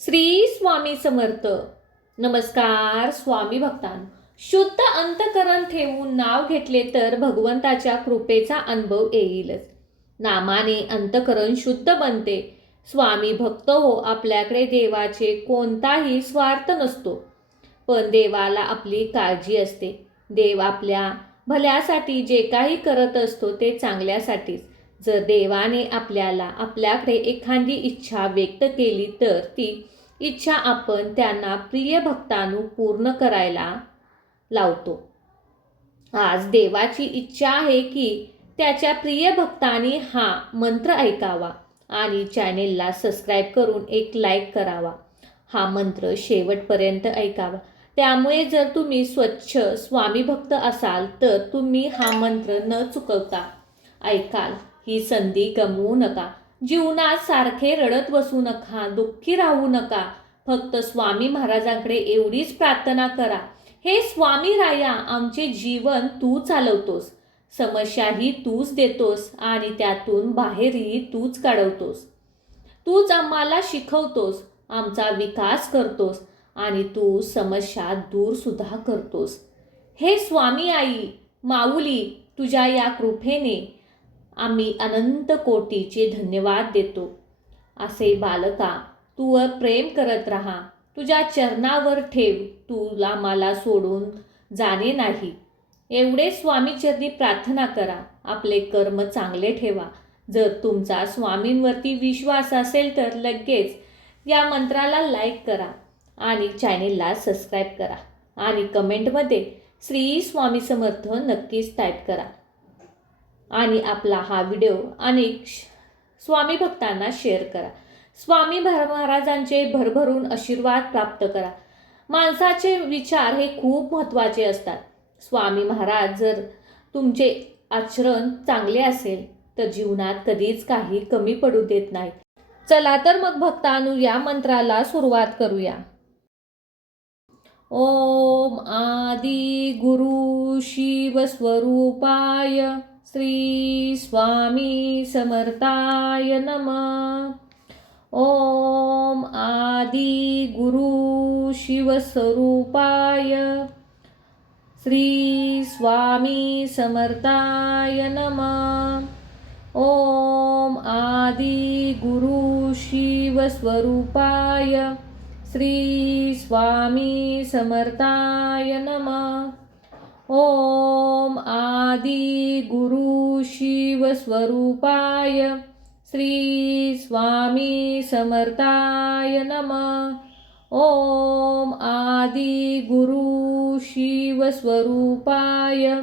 श्री स्वामी समर्थ. नमस्कार स्वामी भक्तांनो. शुद्ध अंतकरण ठेवून नाव घेतले तर भगवंताच्या कृपेचा अनुभव येईलच. नामाने अंतकरण शुद्ध बनते. स्वामी भक्त हो, आपल्याकडे देवाचे कोणताही स्वार्थ नसतो, पण देवाला आपली काळजी असते. देव आपल्या भल्यासाठी जे काही करत असतो ते चांगल्यासाठीच. जर देवाने आपल्याकडे एखादी इच्छा व्यक्त केली तर ती इच्छा आपण त्यांना प्रिय भक्तांनो पूर्ण करायला लावतो. आज देवाची इच्छा आहे की त्याच्या प्रिय भक्तांनी हा मंत्र ऐकावा आणि चॅनेलला सबस्क्राईब करून एक लाईक करावा. हा मंत्र शेवटपर्यंत ऐकावा. त्यामुळे जर तुम्ही स्वच्छ स्वामी भक्त असाल तर तुम्ही हा मंत्र न चुकवता ऐकाल. ही संधी गमवू नका. जीवनात सारखे रडत बसू नका, दुःखी राहू नका. फक्त स्वामी महाराजांकडे एवढीच प्रार्थना करा, हे स्वामी राया, आमचे जीवन तू चालवतोस, समस्याही तूच देतोस आणि त्यातून बाहेरही तूच काढवतोस. तूच आम्हाला शिकवतोस, आमचा विकास करतोस आणि तू समस्या दूर सुद्धा करतोस. हे स्वामी आई माऊली, तुझ्या या कृपेने आम्ही अनंत कोटीचे धन्यवाद देतो. असे बालका, तू प्रेम करत राहा. तुझ्या चरणावर ठेव, तुला मला सोडून जाणे नाही. एवढे स्वामीचरणी प्रार्थना करा. आपले कर्म चांगले ठेवा. जर तुमचा स्वामींवरती विश्वास असेल तर लगेच या मंत्राला लाईक करा आणि चॅनेलला सबस्क्राईब करा आणि कमेंटमध्ये श्री स्वामी समर्थ नक्कीच टाईप करा. आणि आपला हा व्हिडिओ अनेक स्वामी भक्तांना शेअर करा. स्वामी महाराजांचे भरभरून आशीर्वाद प्राप्त करा. माणसाचे विचार हे खूप महत्त्वाचे असतात. स्वामी महाराज जर तुमचे आचरण चांगले असेल तर जीवनात कधीच काही कमी पडू देत नाही. चला तर मग भक्तांनो, या मंत्राला सुरुवात करूया. ओम आदि गुरु शिव स्वरूपाय श्री स्वामी समर्थाय नमः. ओम आदि गुरु शिव स्वरूपाय श्री स्वामी समर्थाय नमः. ओम आदि गुरु शिव स्वरूपाय श्री स्वामी समर्थाय नमः. ओम आदि गुरु शिव स्वरूपाय श्री स्वामी समर्थाय नमः. ओम आदि गुरु शिव स्वरूपाय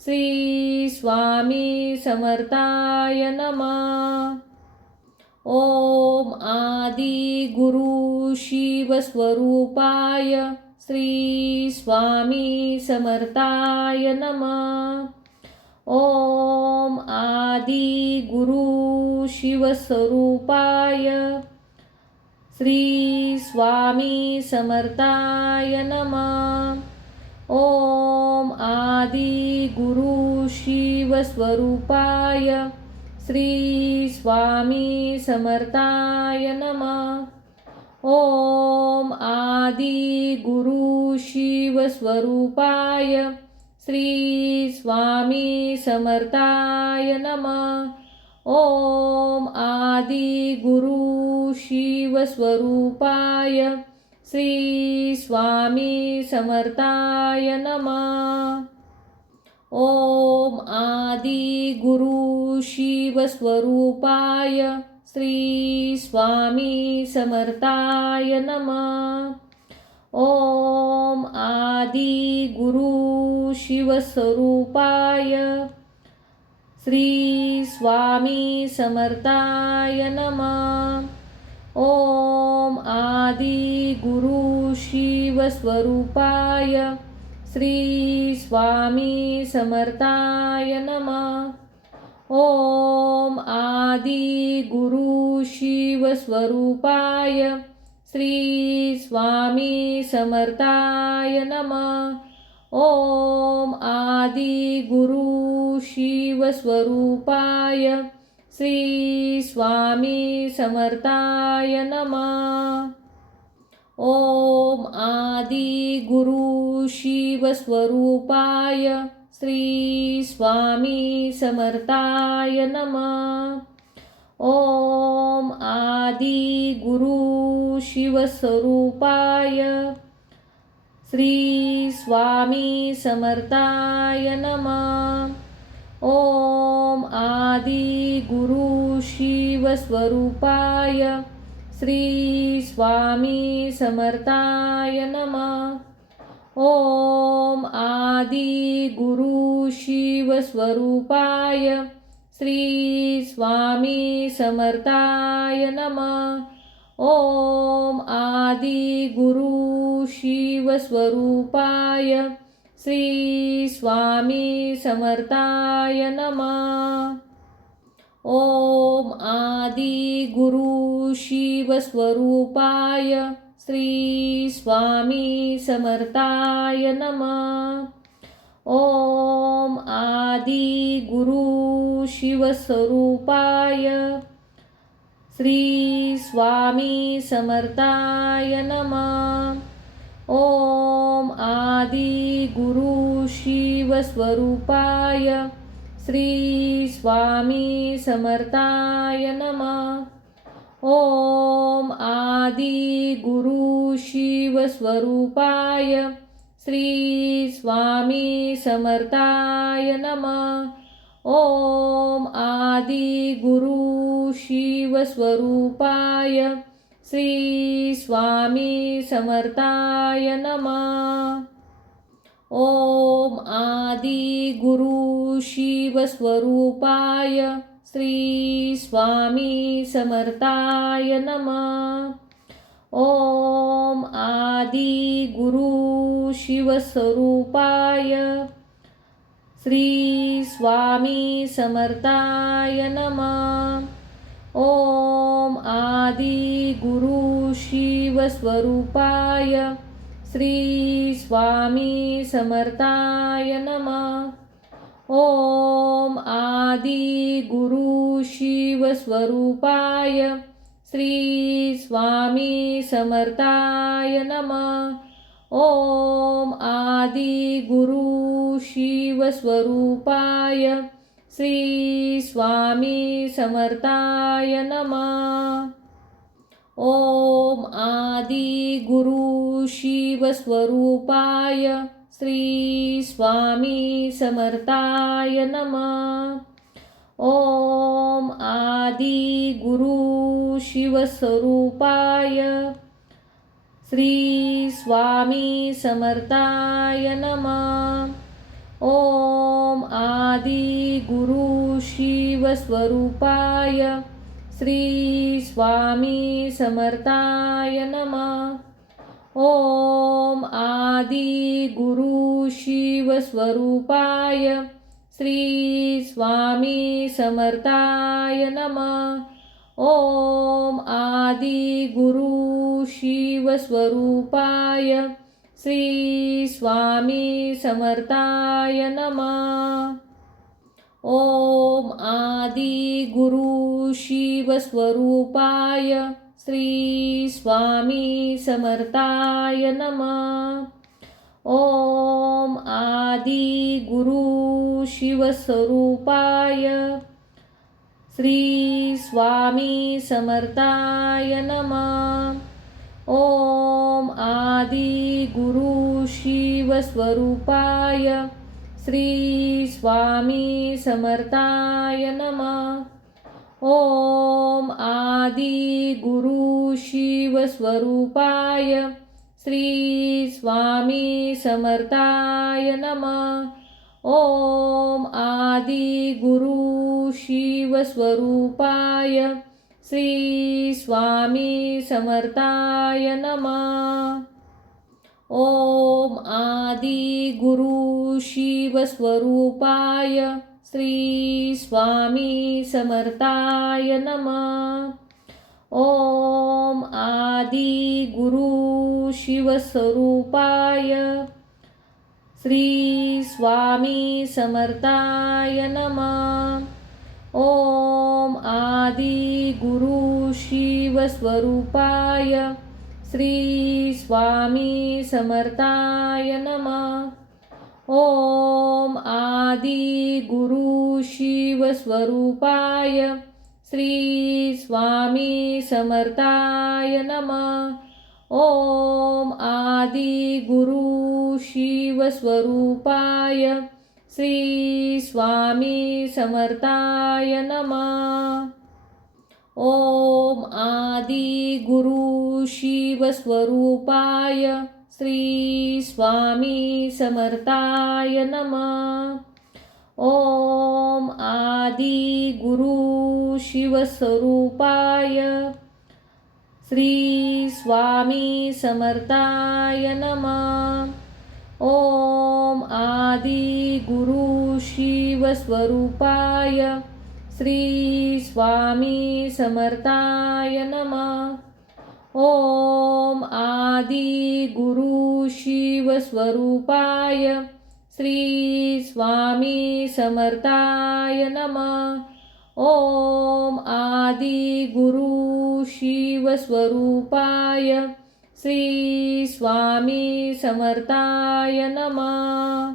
श्री स्वामी समर्थाय नमः. ओम आदि गुरु शिव स्वरूपाय श्री स्वामी समर्थाय नमः. ओम आदि गुरु शिव स्वरूपाय श्री स्वामी समर्थाय नमः. ओम आदि गुरु शिव स्वरूपाय श्री स्वामी समर्थाय नमः. ओम आदि गुरु शिव स्वरूपाय श्री स्वामी समर्थाय नमः. ओम आदि गुरु शिव स्वरूपाय श्री स्वामी समर्थाय नमः. ओम आदि गुरु शिव स्वरूपाय श्री स्वामी समर्थाय नमः. ओम आदि गुरु शिव स्वरूपाय श्री स्वामी समर्थाय नमः. ओम आदि गुरु शिव स्वरूपाय श्री स्वामी समर्थाय नमः. ओम आदि गुरु शिव स्वरूपाय श्री स्वामी समर्थाय नमः. ओम आदि गुरु शिव स्वरूपाय श्री स्वामी समर्थाय नमः. ओम आदि गुरु शिवस्वरूपाय श्री स्वामी समर्थाय नमः। ओम आदि गुरु शिवस्वरूपाय श्री स्वामी समर्थाय नमः। ओम आदि गुरु शिवस्वरूपाय श्री स्वामी समर्थाय नमः। ओम आदि गुरु शिवस्वरूपाय श्री स्वामी समर्थाय नमः। ओम आदि गुरु शिवस्वरूपाय श्री स्वामी समर्थाय नमः। ओम आदि गुरु शिवस्वरूपाय श्री स्वामी समर्थाय नमः। ओम आदि गुरु शिवस्वरूपाय श्री स्वामी समर्थाय नमः। ओम आदि गुरु शिवस्वरूपाय श्री स्वामी समर्थाय नमः। ओम आदि गुरु शिवस्वरूपाय श्री स्वामी समर्थाय नमः। ओम आदि गुरु शिवस्वरूपाय श्री स्वामी समर्थाय नमः। ओम आदि गुरु शिवस्वरूपाय श्री स्वामी समर्थाय नमः। ओम आदि गुरु शिवस्वरूपाय श्री स्वामी समर्थाय नमः। ओम आदि गुरु शिवस्वरूपाय श्री स्वामी समर्थाय नमः। ओम आदि गुरु शिवस्वरूपाय श्री स्वामी समर्थाय नमः। ओम आदि गुरु शिवस्वरूपाय श्री स्वामी समर्थाय नमः। ओम आदि गुरु शिवस्वरूपाय श्री स्वामी समर्थाय नमः। ओम आदि गुरु शिवस्वरूपाय श्री स्वामी समर्थाय नमः। ओम आदि गुरु शिवस्वरूपाय श्री स्वामी समर्थाय नमः। ओम आदि गुरु शिवस्वरूपाय श्री स्वामी समर्थाय नमः। ओम आदि गुरु शिवस्वरूपाय श्री स्वामी समर्थाय नमः। ओम आदि गुरु शिवस्वरूपाय श्री स्वामी समर्थाय नमः। ओम आदि गुरु शिवस्वरूपाय श्री स्वामी समर्थाय नमः। ओम आदि गुरु शिवस्वरूपाय श्री स्वामी समर्थाय नमः। ओम आदि गुरु शिवस्वरूपाय श्री स्वामी समर्थाय नमः। ओम आदि गुरु शिवस्वरूपाय श्री स्वामी समर्थाय नमः। ओम आदि गुरु शिवस्वरूपाय श्री स्वामी समर्थाय नमः। ओम आदि गुरु शिवस्वरूपाय श्री स्वामी समर्थाय नमः। ओम आदि गुरु शिवस्वरूपाय श्री स्वामी समर्थाय नमः. ओम आदि गुरु शिव स्वरूपाय श्री स्वामी समर्थाय नमः. ओम आदि गुरु शिव स्वरूपाय श्री स्वामी समर्थाय नमः. ओम आदि गुरु शिव स्वरूपाय श्री स्वामी समर्थाय नमः. ओम आदि गुरु शिव स्वरूपाय श्री स्वामी समर्थाय नमः. ओम आदि गुरु शिव स्वरूपाय श्री स्वामी समर्थाय नमः. ओम आदि गुरु शिव स्वरूपाय श्री स्वामी समर्थाय नमः. ओम आदि गुरु शिव स्वरूपाय श्री स्वामी समर्थाय नमः.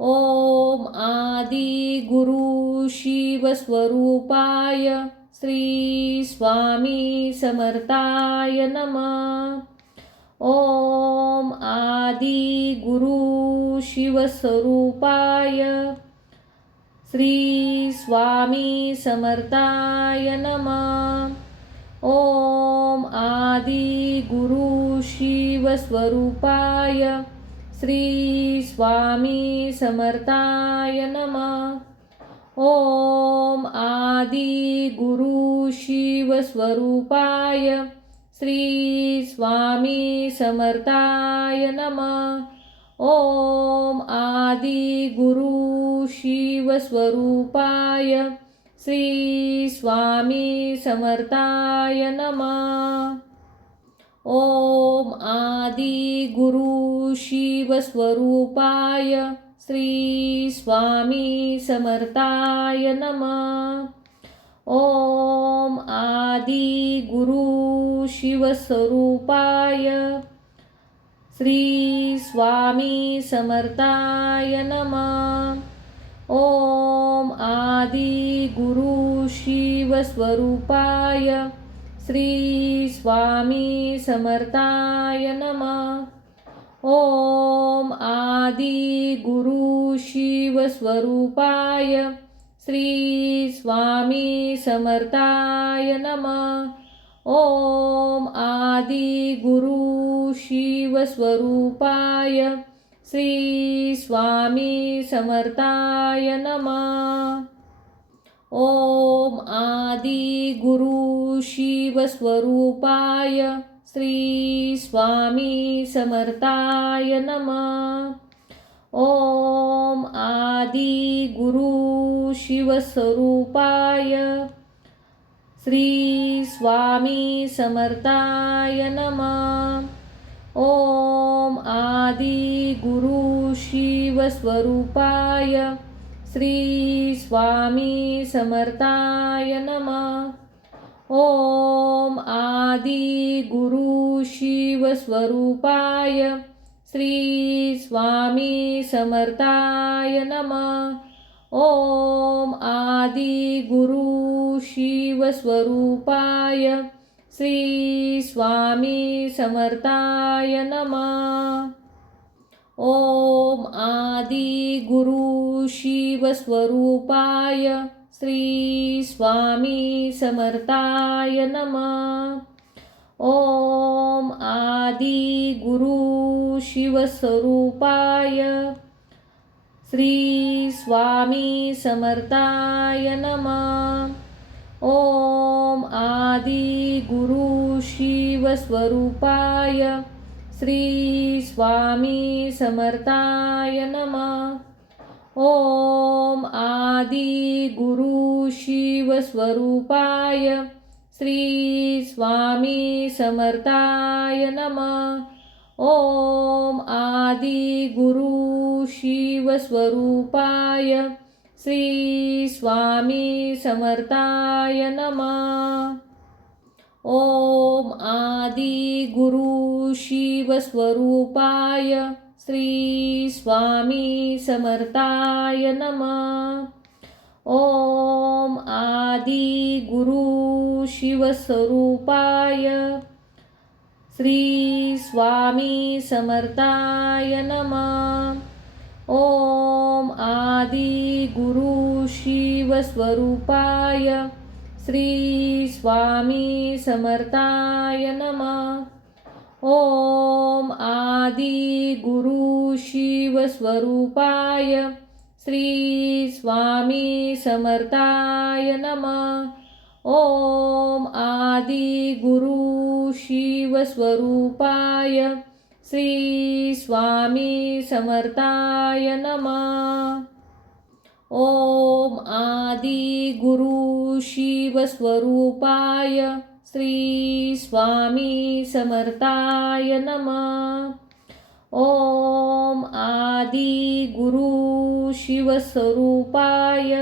ओम आदि गुरु शिव स्वरूपाय श्री स्वामी समर्थाय नमः. ओम आदि गुरु शिव स्वरूपाय श्री स्वामी समर्थाय नमः. ओम आदि गुरु शिव स्वरूपाय श्री स्वामी समर्थाय नमः. ओम आदि गुरु शिव स्वरूपाय श्री स्वामी समर्थाय नमः. ओम आदि गुरु शिव स्वरूपाय श्री स्वामी समर्थाय नमः. ओम आदि गुरु शिव स्वरूपाय श्री स्वामी समर्थाय नमः. ओम आदि गुरु शिव स्वरूपाय श्री स्वामी समर्थाय नमः. ओम आदि गुरु शिव स्वरूपाय श्री स्वामी समर्थाय नमः. ओम आदि गुरु शिव स्वरूपाय श्री स्वामी समर्थाय नमः. ओम आदि गुरु शिव स्वरूपाय श्री स्वामी समर्थाय नमः. ओम आदि गुरु शिव स्वरूपाय श्री स्वामी समर्थाय नमः. ओम आदि गुरु शिव स्वरूपाय श्री स्वामी समर्थाय नमः. ओम आदि गुरु शिव स्वरूपाय श्री स्वामी समर्थाय नमः. ओम आदि गुरु शिव स्वरूपाय श्री स्वामी समर्थाय नमः. ओम आदि गुरु शिव स्वरूपाय श्री स्वामी समर्थाय नमः. ओम आदि गुरु शिव स्वरूपाय श्री स्वामी समर्थाय नमः. ओम आदि गुरु शिव स्वरूपाय श्री स्वामी समर्थाय नमः. ओम आदि गुरु शिव स्वरूपाय श्री स्वामी समर्थाय नमः. ओम आदि गुरु शिव स्वरूपाय श्री स्वामी समर्थाय नमः. ओम आदि गुरु शिव स्वरूपाय श्री स्वामी समर्थाय नमः. ओम आदि गुरु शिवस्वरूपाय श्री स्वामी समर्थाय नमः। ओम आदि गुरु शिवस्वरूपाय श्री स्वामी समर्थाय नमः। ओम आदि गुरु शिवस्वरूपाय श्री स्वामी समर्थाय नमः। ओम आदि गुरु शिवस्वरूपाय श्री स्वामी समर्थाय नमः। ओम आदि गुरु शिवस्वरूपाय श्री स्वामी समर्थाय नमः। ओम आदि गुरु शिवस्वरूपाय श्री स्वामी समर्थाय नमः। ओम आदि गुरु शिवस्वरूपाय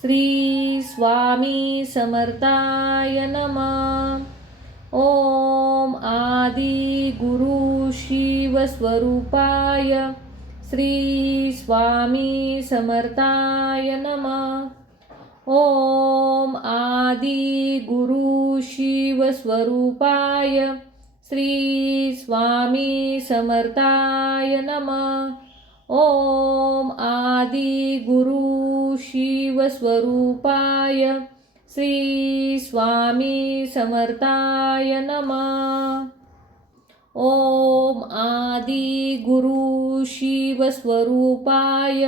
श्री स्वामी समर्थाय नमः। ओम आदि गुरु शिवस्वरूपाय श्री स्वामी समर्थाय नमः। ओम आदि गुरु शिवस्वरूपाय श्री स्वामी समर्थाय नमः। ओम आदि गुरु शिवस्वरूपाय श्री स्वामी समर्थाय नमः। ओम आदि गुरु शिवस्वरूपाय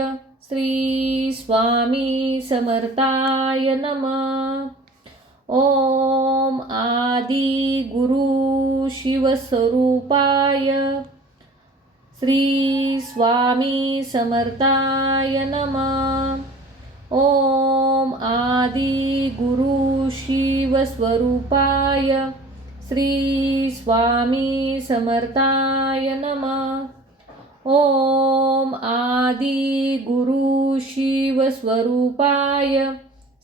श्री स्वामी समर्थाय नमः। ओम आदि गुरु शिवस्वरूपाय श्री स्वामी समर्थाय नमः। ओम आदि गुरु शिवस्वरूपाय श्री स्वामी समर्थाय नमः। ओम आदि गुरु शिवस्वरूपाय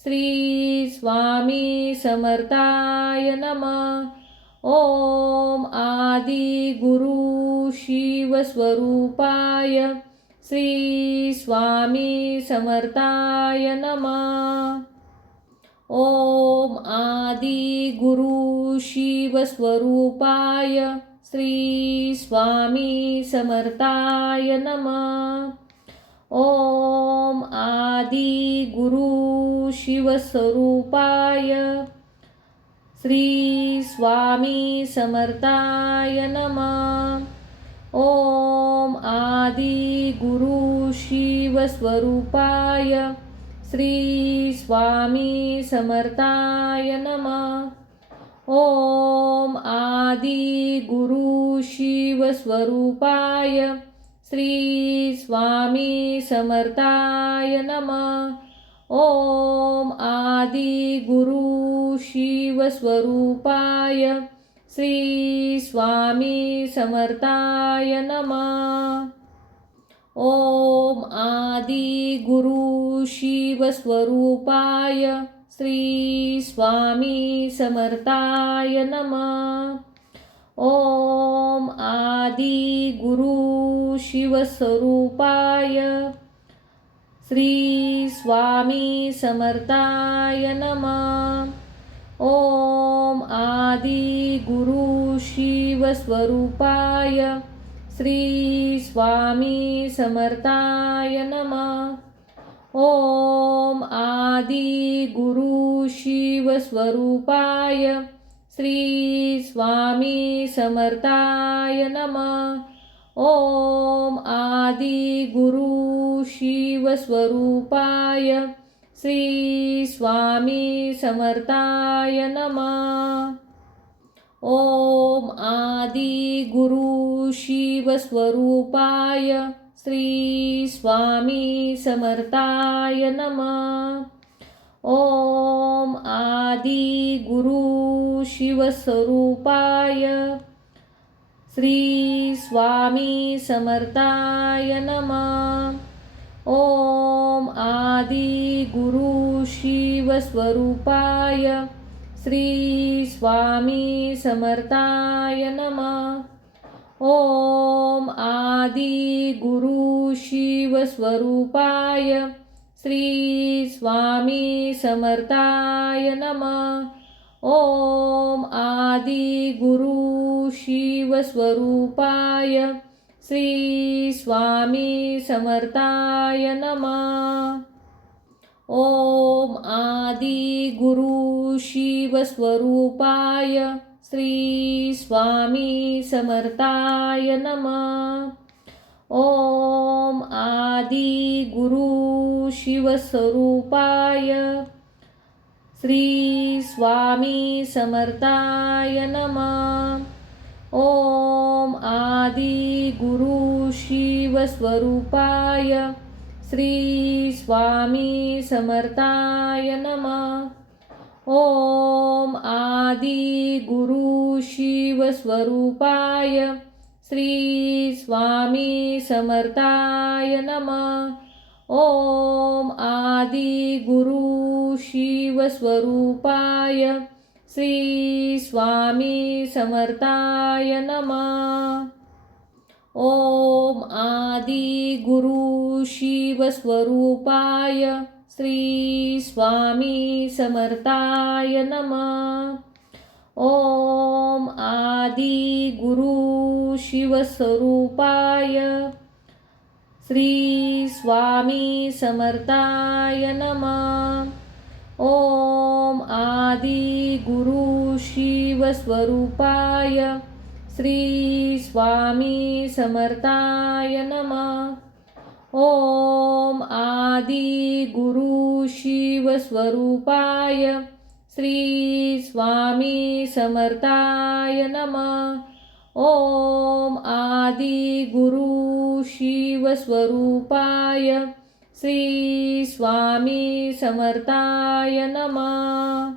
श्री स्वामी समर्थाय नमः। ओम आदि गुरु शिवस्वरूपाय श्री स्वामी समर्थाय नमः। ओम आदि गुरु शिवस्वरूपाय श्री स्वामी समर्थाय नमः। ओम आदि गुरु शिवस्वरूपाय श्री स्वामी समर्थाय नमः। ओम आदि गुरु शिवस्वरूपाय श्री स्वामी समर्थाय नमः। ओम आदि गुरु शिवस्वरूपाय श्री स्वामी समर्थाय नमः। ओम आदि गुरु शिवस्वरूपाय श्री स्वामी समर्थाय नमः। ओम आदि गुरु शिवस्वरूपाय श्री स्वामी समर्थाय नमः। ओम आदि गुरु शिवस्वरूपाय श्री स्वामी समर्थाय नमः। ओम आदि गुरु शिवस्वरूपाय श्री स्वामी समर्थाय नमः। ओम आदि गुरु शिवस्वरूपाय श्री स्वामी समर्थाय नमः। ओम आदि गुरु शिवस्वरूपाय श्री स्वामी समर्थाय नमः। ओम आदि गुरु शिवस्वरूपाय श्री स्वामी समर्थाय नमः। ओम आदि गुरु शिवस्वरूपाय श्री स्वामी समर्थाय नमः। ओम आदि गुरु शिवस्वरूपाय श्री स्वामी समर्थाय नमः. ओम आदि गुरु शिव स्वरूपाय श्री स्वामी समर्थाय नमः. ओम आदि गुरु शिव स्वरूपाय श्री स्वामी समर्थाय नमः. ओम आदि गुरु शिव स्वरूपाय श्री स्वामी समर्थाय नमः. ओम आदि गुरु शिव स्वरूपाय श्री स्वामी समर्थाय नमः. ओम आदि गुरु शिव स्वरूपाय श्री स्वामी समर्थाय नमः. ओम आदि गुरु शिव स्वरूपाय श्री स्वामी समर्थाय नमः. ओम आदि गुरु शिव स्वरूपाय श्री स्वामी समर्थाय नमः. ओम आदि गुरु शिव स्वरूपाय श्री स्वामी समर्थाय नमः. ओम आदि गुरु शिव स्वरूपाय श्री स्वामी समर्थाय नमः. ओम आदि गुरु शिव स्वरूपाय श्री स्वामी समर्थाय नमः. ओम आदि गुरु शिव स्वरूपाय श्री स्वामी समर्थाय नमः. ओम आदि गुरु शिव स्वरूपाय श्री स्वामी समर्थाय नमः.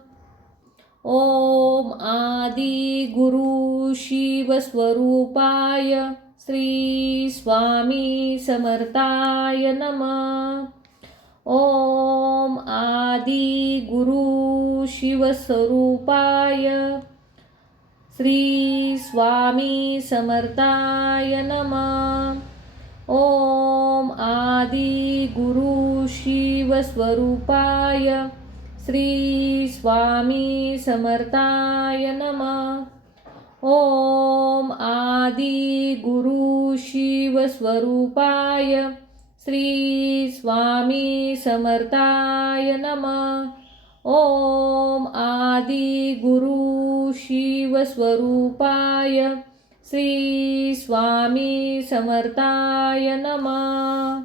ओम आदि गुरु शिव स्वरूपाय श्री स्वामी समर्थाय नमः. ओम आदि गुरु शिव स्वरूपाय श्री स्वामी समर्थाय नमः. ओम आदि गुरु शिव स्वरूपाय श्री स्वामी समर्थाय नमः. ओम आदि गुरु शिव स्वरूपाय श्री स्वामी समर्थाय नमः. ओम आदि गुरु शिव स्वरूपाय श्री स्वामी समर्थाय नमः.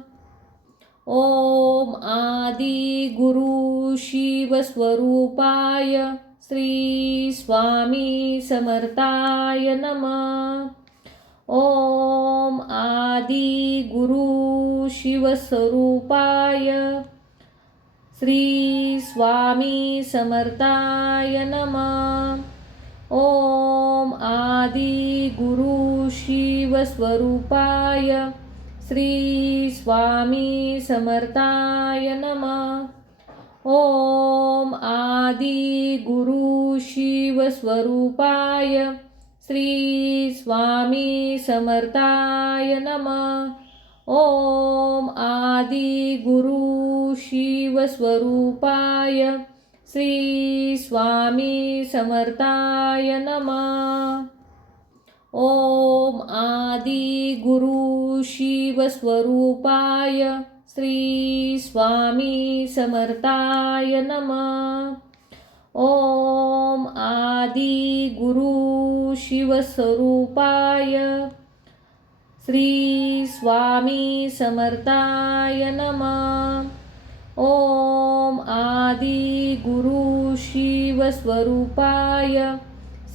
ओम आदि गुरु शिव स्वरूपाय श्री स्वामी समर्थाय नमः. ओम आदि गुरु शिव स्वरूपाय श्री स्वामी समर्थाय नमः. ओम आदि गुरु शिव स्वरूपाय श्री स्वामी समर्थाय नमः. ओम आदि गुरु शिव स्वरूपाय श्री स्वामी समर्थाय नमः. ओम आदि गुरु शिव स्वरूपाय श्री स्वामी समर्थाय नमः. ओम आदि गुरु शिव स्वरूपाय श्री स्वामी समर्थाय नमः. ओम आदि गुरु शिव स्वरूपाय श्री स्वामी समर्थाय नमः. ओम आदि गुरु शिव स्वरूपाय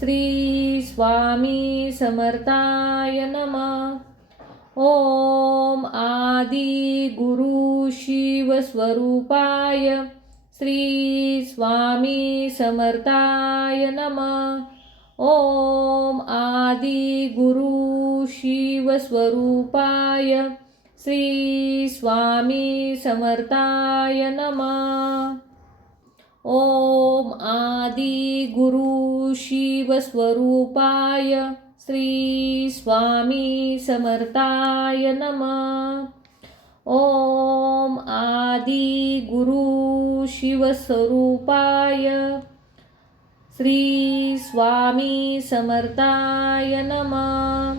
श्री स्वामी समर्थाय नमः. ओम आदि गुरु शिव स्वरूपाय श्री स्वामी समर्थाय नमः. ओम आदि गुरु शिव स्वरूपाय श्री स्वामी समर्थाय नमः. ओम आदि गुरु शिवस्वरूपाय श्री स्वामी समर्थाय नमः। ओम आदि गुरु शिवस्वरूपाय श्री स्वामी समर्थाय नमः।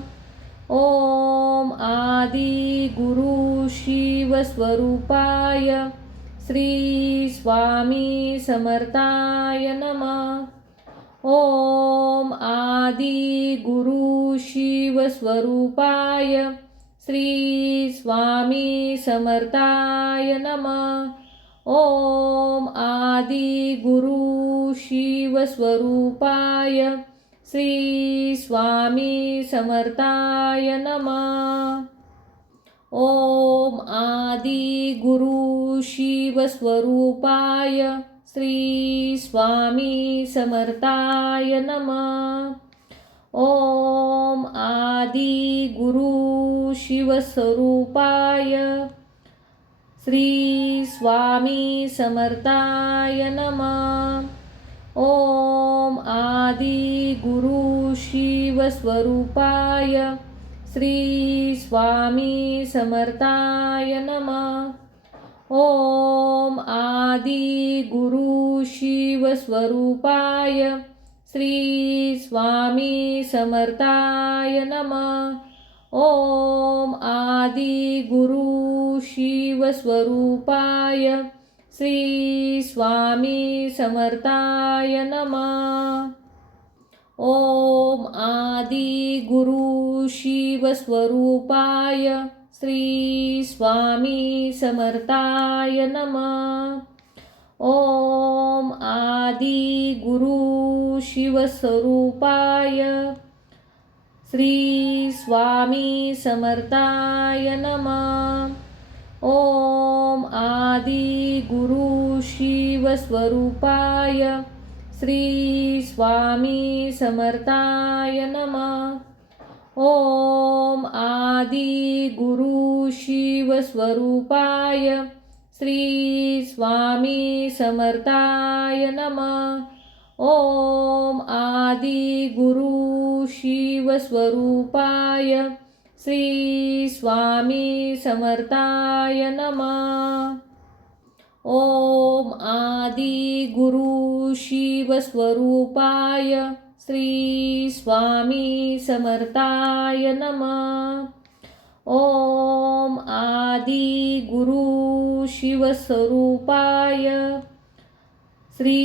ओम आदि गुरु शिवस्वरूपाय श्री स्वामी समर्थाय नमः। ओम आदि गुरु शिवस्वरूपाय श्री स्वामी समर्थाय नमः। ओम आदि गुरु शिवस्वरूपाय श्री स्वामी समर्थाय नमः। ओम आदि गुरु शिवस्वरूपाय श्री स्वामी समर्थाय नमः। ओम आदि गुरु शिवस्वरूपाय श्री स्वामी समर्थाय नमः। ओम आदि गुरु शिवस्वरूपाय श्री स्वामी समर्थाय नमः। ओम आदि गुरु शिवस्वरूपाय श्री स्वामी समर्थाय नमः। ओम आदि गुरु शिवस्वरूपाय श्री स्वामी समर्थाय नमः। ओम आदि गुरु शिवस्वरूपाय श्री स्वामी समर्थाय नमः। ओम आदि गुरु शिवस्वरूपाय श्री स्वामी समर्थाय नमः। ओम आदि गुरु शिवस्वरूपाय श्री स्वामी समर्थाय नमः। ओम आदि गुरु शिवस्वरूपाय श्री स्वामी समर्थाय नमः। ओम आदि गुरु शिवस्वरूपाय श्री स्वामी समर्थाय नमः। ओम आदि गुरु शिवस्वरूपाय श्री स्वामी समर्थाय नमः। ओम आदि गुरु शिवस्वरूपाय श्री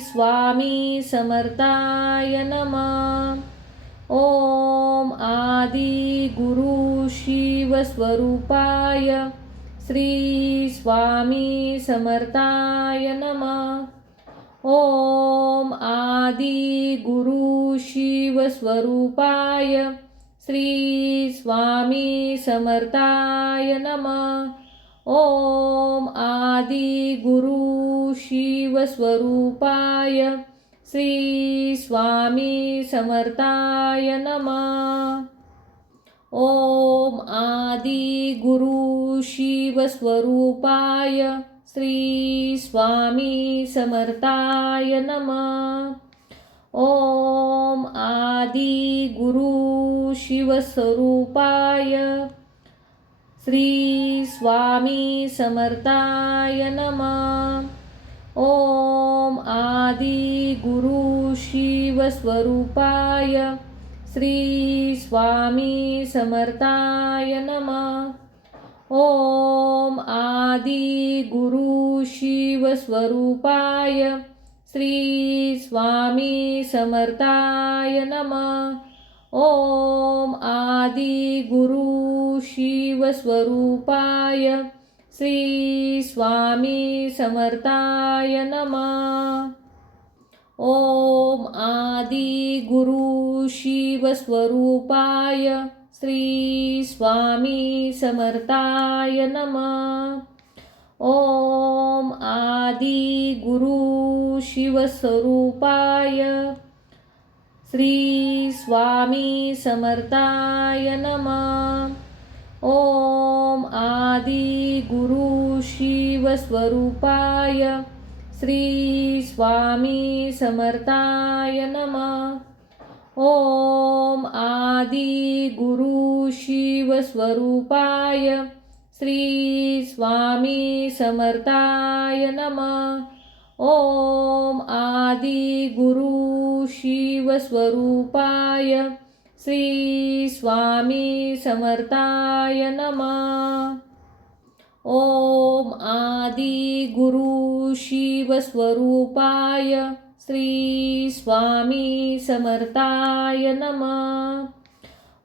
स्वामी समर्थाय नमः। ओम आदि गुरु शिवस्वरूपाय श्री स्वामी समर्थाय नमः। ओम आदि गुरु शिवस्वरूपाय श्री स्वामी समर्थाय नमः। ओम आदि गुरु शिवस्वरूपाय श्री स्वामी समर्थाय नमः। ओम आदि गुरु शिवस्वरूपाय श्री स्वामी समर्थाय नमः। ओम आदि गुरु शिवस्वरूपाय श्री स्वामी समर्थाय नमः। ओम आदि गुरु शिवस्वरूपाय श्री स्वामी समर्थाय नमः। ओम आदि गुरु शिवस्वरूपाय श्री स्वामी समर्थाय नमः। ओम आदि गुरु शिवस्वरूपाय श्री स्वामी समर्थाय नमः। ओम आदि गुरु शिवस्वरूपाय श्री स्वामी समर्थाय नमः। ओम आदि गुरु शिवस्वरूपाय श्री स्वामी समर्थाय नमः। ओम आदि गुरु शिवस्वरूपाय श्री स्वामी समर्थाय नमः. ओम आदि गुरु शिव स्वरूपाय श्री स्वामी समर्थाय नमः. ओम आदि गुरु शिव स्वरूपाय श्री स्वामी समर्थाय नमः. ओम आदि गुरु शिव स्वरूपाय श्री स्वामी समर्थाय नमः.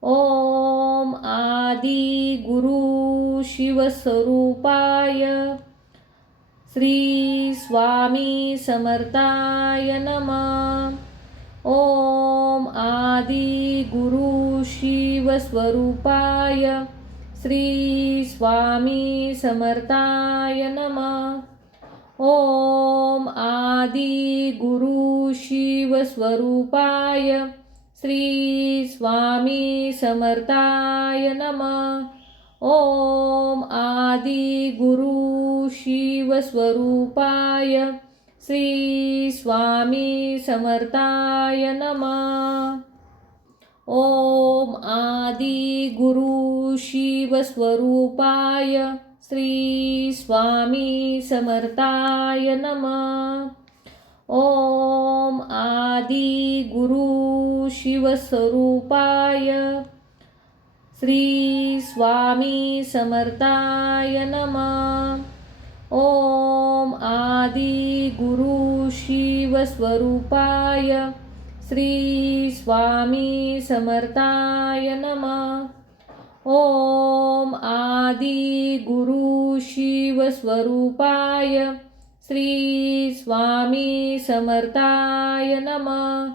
ओम आदि गुरु शिव स्वरूपाय श्री स्वामी समर्थाय नमः. ओम आदि गुरु शिव स्वरूपाय श्री स्वामी समर्थाय नमः. ओम आदि गुरु शिव स्वरूपाय श्री स्वामी समर्थाय नमः. ओम आदि गुरु शिव स्वरूपाय श्री स्वामी समर्थाय नमः. ओम आदि गुरु शिव स्वरूपाय श्री स्वामी समर्थाय नमः. ओम आदि गुरु शिव स्वरूपाय श्री स्वामी समर्थाय नमः. ओम आदि गुरु शिव स्वरूपाय श्री स्वामी समर्थाय नमः. ओम आदि गुरु शिव स्वरूपाय श्री स्वामी समर्थाय नमः.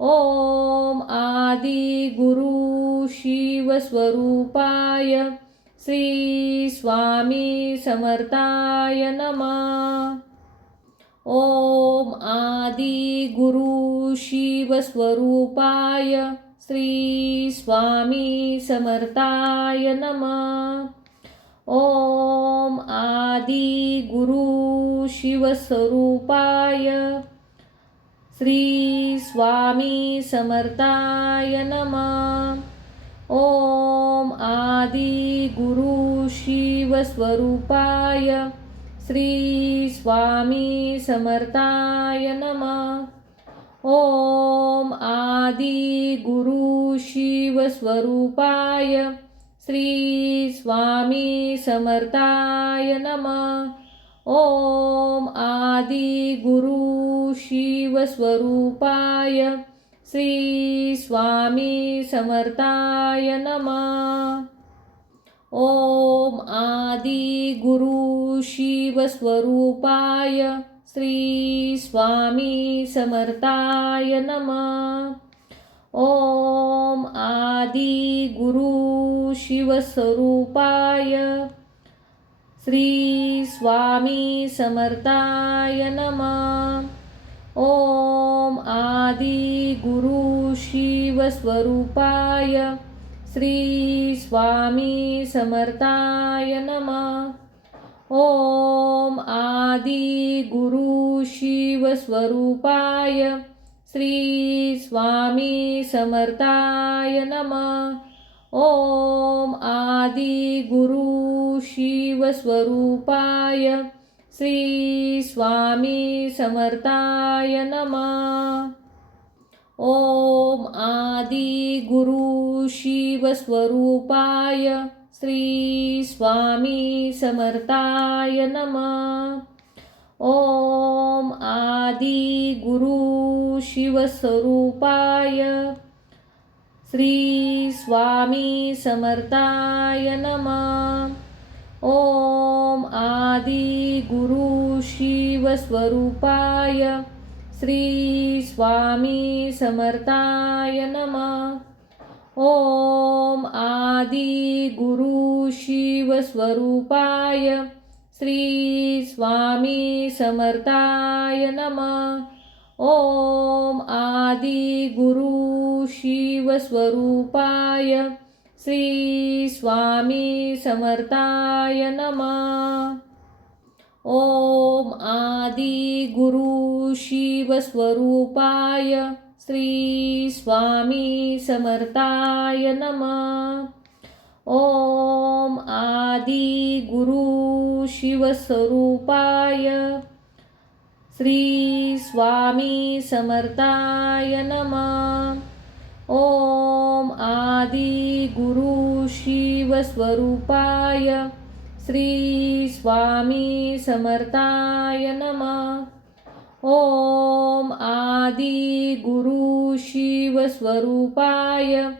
ओम आदि गुरु शिव स्वरूपाय श्री स्वामी समर्थाय नमः. ओम आदि गुरु शिव स्वरूपाय श्री स्वामी समर्थाय नमः. ओम आदि गुरु शिव स्वरूपाय श्री स्वामी समर्थाय नमः. ओम आदि गुरु शिव स्वरूपाय श्री स्वामी समर्थाय नमः. ओम आदि गुरु शिव स्वरूपाय श्री स्वामी समर्थाय नमः. ओम आदि गुरु शिव स्वरूपाय श्री स्वामी समर्थाय नमः. ओम आदि गुरु शिव स्वरूपाय श्री स्वामी समर्थाय नमः. ओम आदि गुरु शिव स्वरूपाय श्री स्वामी समर्थाय नमः. ओम आदि गुरु शिव स्वरूपाय श्री स्वामी समर्थाय नमः. ओम आदि गुरु शिव स्वरूपाय श्री स्वामी समर्थाय नमः. ओम आदि गुरु शिव स्वरूपाय श्री स्वामी समर्थाय नमः. ओम आदि गुरु शिव स्वरूपाय श्री स्वामी समर्थाय नमः. ओम आदि गुरु शिव स्वरूपाय श्री स्वामी समर्थाय नमः. ओम आदि गुरु शिव स्वरूपाय श्री स्वामी समर्थाय नमः. ओम आदि गुरु शिव स्वरूपाय श्री स्वामी समर्थाय नमः. ओम आदि गुरु शिव स्वरूपाय श्री स्वामी समर्थाय नमः. ओम आदि गुरु शिवस्वरूपाय श्री स्वामी समर्थाय नमः। ओम आदि गुरु शिवस्वरूपाय श्री स्वामी समर्थाय नमः। ओम आदि गुरु शिवस्वरूपाय श्री स्वामी समर्थाय नमः। ओम आदि गुरु शिवस्वरूपाय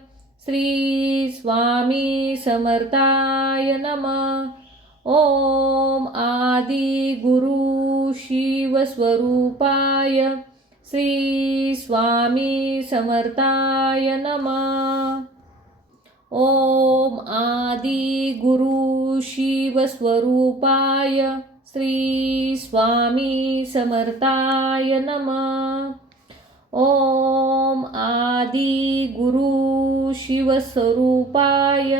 श्री स्वामी समर्थाय नमः। ओम आदि गुरु शिवस्वरूपाय श्री स्वामी समर्थाय नमः। ओम आदि गुरु शिवस्वरूपाय श्री स्वामी समर्थाय नमः। ओम आदि गुरु शिवस्वरूपाय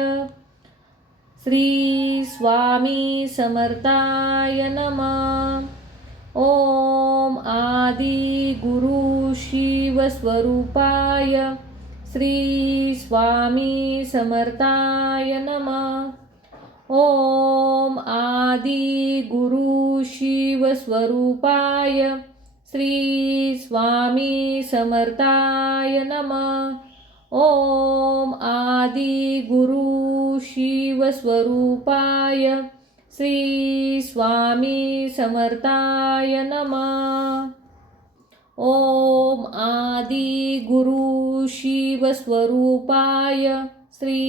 श्री स्वामी समर्थाय नमः। ओम आदि गुरु शिवस्वरूपाय श्री स्वामी समर्थाय नमः। ओम आदि गुरु शिवस्वरूपाय श्री स्वामी समर्थाय नमः। ओम आदि गुरु शिवस्वरूपाय श्री स्वामी समर्थाय नमः। ओम आदि गुरु शिवस्वरूपाय श्री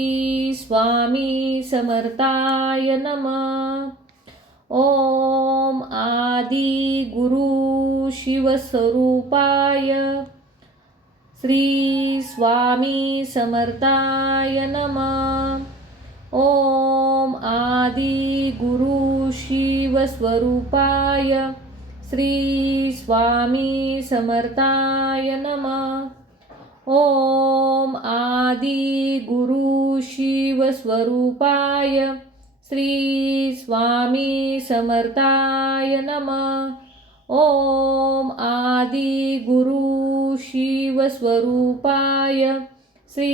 स्वामी समर्थाय नमः। ओम आदि गुरु शिवस्वरूपाय श्री स्वामी समर्थाय नमः। ओम आदि गुरु शिवस्वरूपाय श्री स्वामी समर्थाय नमः। ओम आदि गुरु शिवस्वरूपाय श्री स्वामी समर्थाय नमः। ओम आदि गुरु शिवस्वरूपाय श्री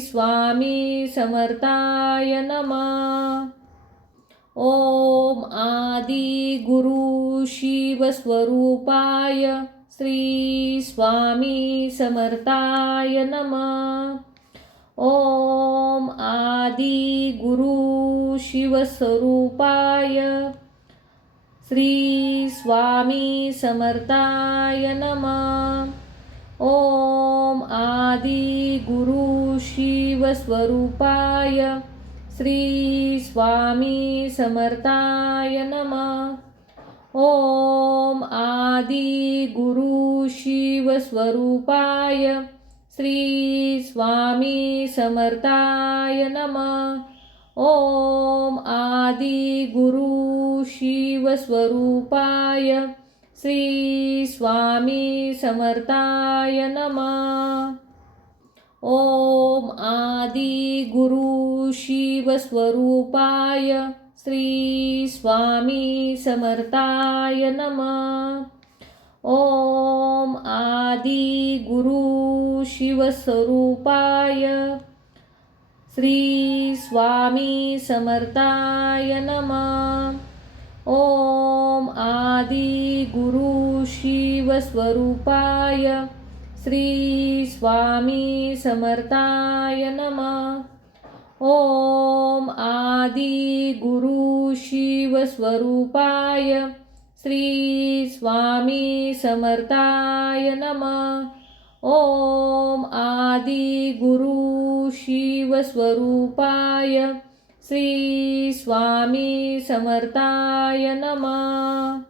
स्वामी समर्थाय नमः। ओम आदि गुरु शिवस्वरूपाय श्री स्वामी समर्थाय नमः। ओम आदि गुरु शिवस्वरूपाय श्री स्वामी समर्थाय नमः। ओम आदि गुरु शिवस्वरूपाय श्री स्वामी समर्थाय नमः। ओम आदि गुरु शिवस्वरूपाय श्री स्वामी समर्थाय नमः। ओम आदि गुरु शिवस्वरूपाय श्री स्वामी समर्थाय नमः। ओम आदि गुरु शिवस्वरूपाय श्री स्वामी समर्थाय नमः। ओम आदि गुरु शिवस्वरूपाय श्री स्वामी समर्थाय नमः। ओम आदि गुरु शिवस्वरूपाय श्री स्वामी समर्थाय नमः। ओम आदि गुरु शिवस्वरूपाय श्री स्वामी समर्थाय नमः। ओम आदि गुरु शिवस्वरूपाय श्री स्वामी समर्थाय नमः।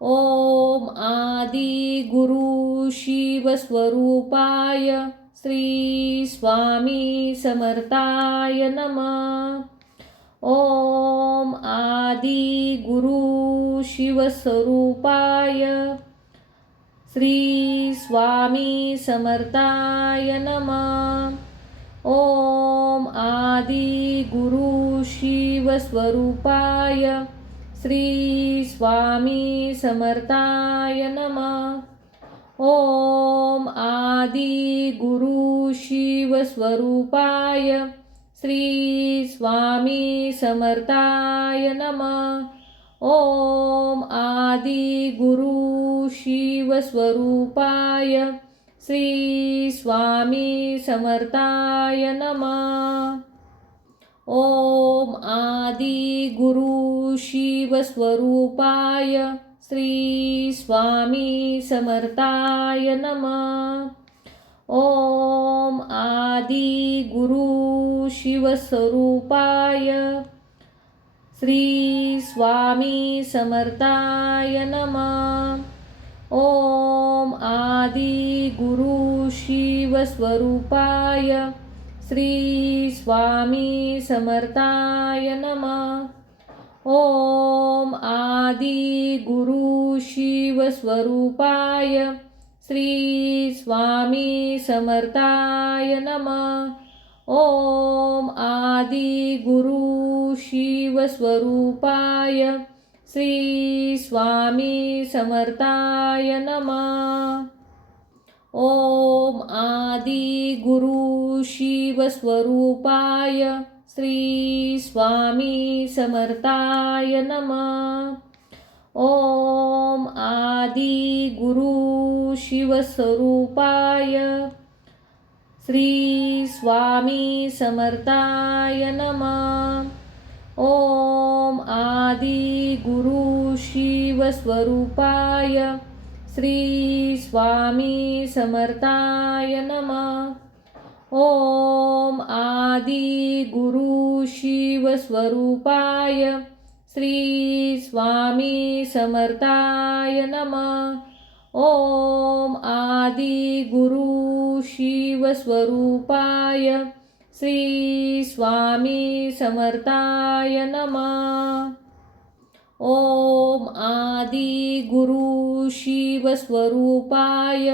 ओम आदि गुरु शिवस्वरूपाय श्री स्वामी समर्थाय नमः। ओम आदि गुरु शिवस्वरूपाय श्री स्वामी समर्थाय नमः। ओम आदि गुरु शिवस्वरूपाय श्री स्वामी समर्थाय नमः. ओम आदि गुरु शिव स्वरूपाय श्री स्वामी समर्थाय नमः. ओम आदि गुरु शिव स्वरूपाय श्री स्वामी समर्थाय नमः. ओम आदि गुरु शिव स्वरूपाय श्री स्वामी समर्थाय नमः. ओम आदि गुरु शिव स्वरूपाय श्री स्वामी समर्थाय नमः. ओम आदि गुरु शिव स्वरूपाय श्री स्वामी समर्थाय नमः. ओम आदि गुरु शिव स्वरूपाय श्री स्वामी समर्थाय नमः. ओम आदि गुरु शिव स्वरूपाय श्री स्वामी समर्थाय नमः. ओम आदि गुरु शिव स्वरूपाय श्री स्वामी समर्थाय नमः. ओम आदि गुरु शिव स्वरूपाय श्री स्वामी समर्थाय नमः. ओम आदि गुरु शिव स्वरूपाय श्री स्वामी समर्थाय नमः. ओम आदि गुरु शिव स्वरूपाय श्री स्वामी समर्थाय नमः. ओम आदि गुरु शिव स्वरूपाय श्री स्वामी समर्थाय नमः. ओम आदि गुरु शिव स्वरूपाय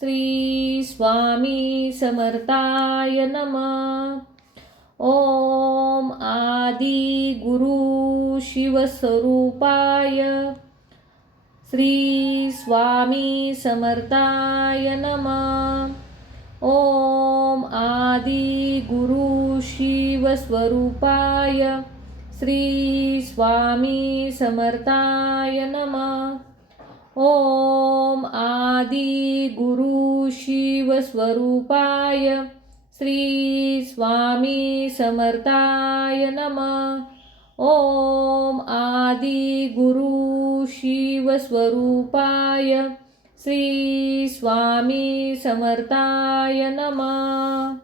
श्री स्वामी समर्थाय नमः. ओम आदि गुरु शिव स्वरूपाय श्री स्वामी समर्थाय नमः. ओम आदि गुरु शिव स्वरूपाय श्री स्वामी समर्थाय नमः. ओम आदि गुरु शिव स्वरूपाय श्री स्वामी समर्थाय नमः. ओम आदि गुरु शिव स्वरूपाय श्री स्वामी समर्थाय नमः.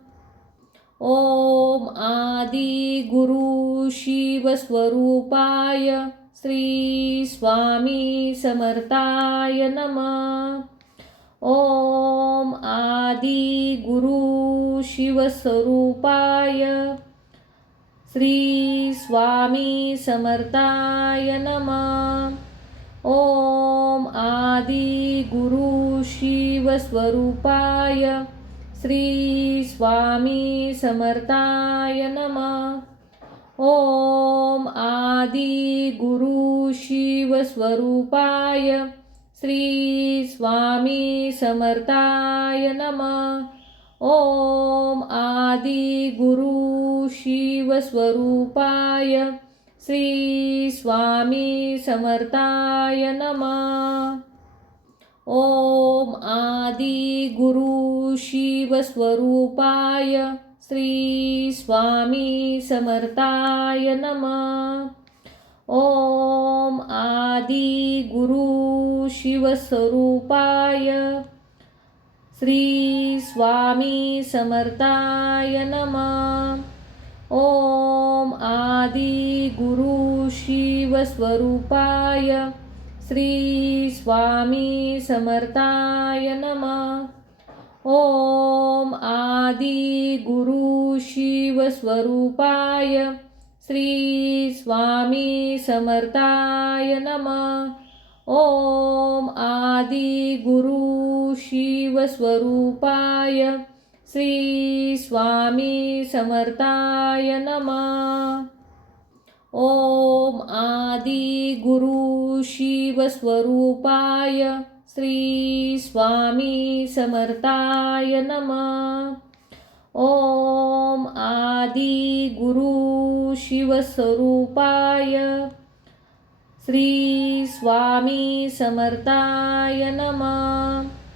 ओम आदि गुरु शिव स्वरूपाय श्री स्वामी समर्थाय नमः. ओम आदि गुरु शिव स्वरूपाय श्री स्वामी समर्थाय नमः. ओम आदि गुरु शिव स्वरूपाय श्री स्वामी समर्थाय नमः. ओम आदि गुरु शिव स्वरूपाय श्री स्वामी समर्थाय नमः. ओम आदि गुरु शिव स्वरूपाय श्री स्वामी समर्थाय नमः. ओम आदि गुरु शिव स्वरूपाय श्री स्वामी समर्थाय नमः. ओम आदि गुरु शिव स्वरूपाय श्री स्वामी समर्थाय नमः. ओम आदि गुरु शिव स्वरूपाय श्री स्वामी समर्थाय नमः. ओम आदि गुरु शिव स्वरूपाय श्री स्वामी समर्थाय नमः. ओम आदि गुरु शिव स्वरूपाय श्री स्वामी समर्थाय नमः. ओम आदि गुरु शिवस्वरूपाय श्री स्वामी समर्थाय नमः. ओम आदि गुरु शिवस्वरूपाय श्री स्वामी समर्थाय नमः.